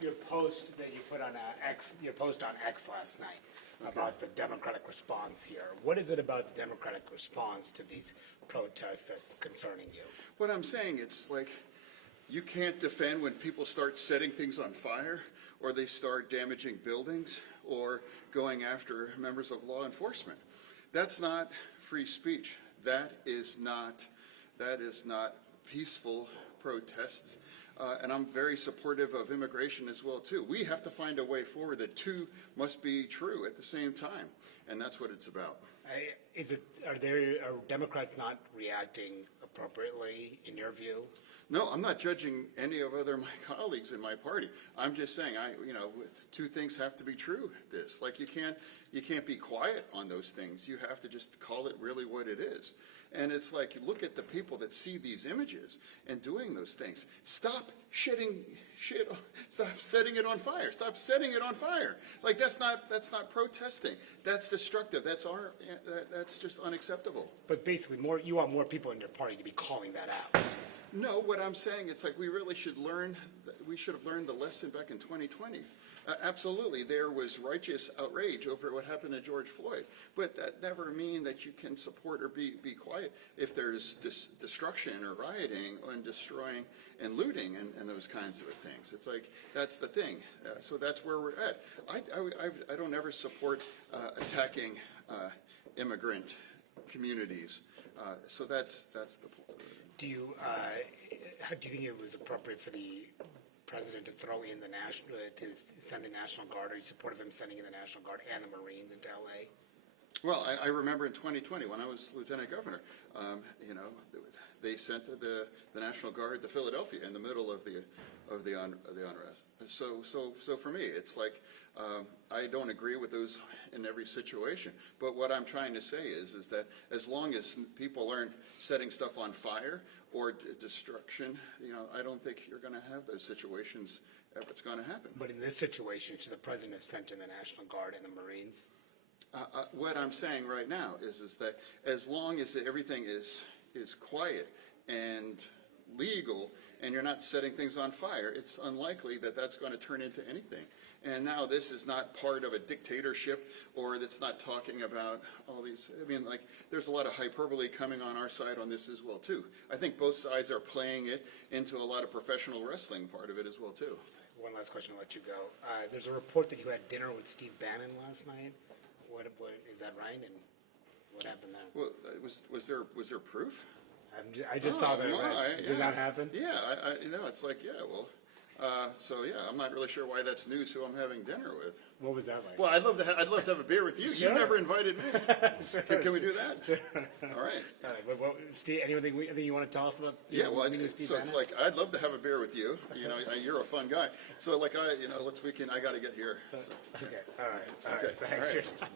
your post that you put on your post on X last night about the Democratic response here. What is it about the Democratic response to these protests that's concerning you? What I'm saying, it's like you can't defend when people start setting things on fire, or they start damaging buildings, or going after members of law enforcement. That's not free speech. That is not peaceful protests. And I'm very supportive of immigration as well too. We have to find a way forward. The two must be true at the same time, and that's what it's about. Are Democrats not reacting appropriately in your view? No, I'm not judging any of my colleagues in my party. I'm just saying, two things have to be true. Like you can't be quiet on those things. You have to just call it really what it is. And it's like, look at the people that see these images and doing those things. Stop setting it on fire. Stop setting it on fire. Like that's not protesting. That's destructive. That's just unacceptable. But basically, you want more people in your party to be calling that out. No, what I'm saying, it's like we really should learn. We should have learned the lesson back in 2020. Absolutely, there was righteous outrage over what happened to George Floyd, but that never means that you can support or be quiet if there's destruction or rioting and destroying and looting and those kinds of things. It's like that's the thing. So that's where we're at. I don't ever support attacking immigrant communities. So that's the point. Do you think it was appropriate for the president to throw in to send the National Guard? Are you supportive of him sending in the National Guard and the Marines into LA? Well, I remember in 2020 when I was lieutenant governor, they sent the National Guard to Philadelphia in the middle of the unrest. So for me, it's like I don't agree with those in every situation. But what I'm trying to say is that as long as people aren't setting stuff on fire or destruction, I don't think you're going to have those situations if it's going to happen. But in this situation, should the president have sent in the National Guard and the Marines? What I'm saying right now is that as long as everything is quiet and legal and you're not setting things on fire, it's unlikely that that's going to turn into anything. And now this is not part of a dictatorship, or it's not talking about all these, there's a lot of hyperbole coming on our side on this as well too. I think both sides are playing it into a lot of professional wrestling part of it as well too. One last question, I'll let you go. There's a report that you had dinner with Steve Bannon last night. What is that right? And what happened there? Well, was there proof? I just saw that. No, right? Did that happen? Yeah, it's like, I'm not really sure why that's news. Who I'm having dinner with? What was that like? Well, I'd love to have a beer with you. Sure. You never invited me. Sure. Can we do that? Sure. All right. Steve, anything you want to tell us about? Yeah, well, Steve so Bannon? it's like I'd love to have a beer with you. You're a fun guy. So like I got to get here. So. Okay. All right. Okay. Thanks all right. for your time.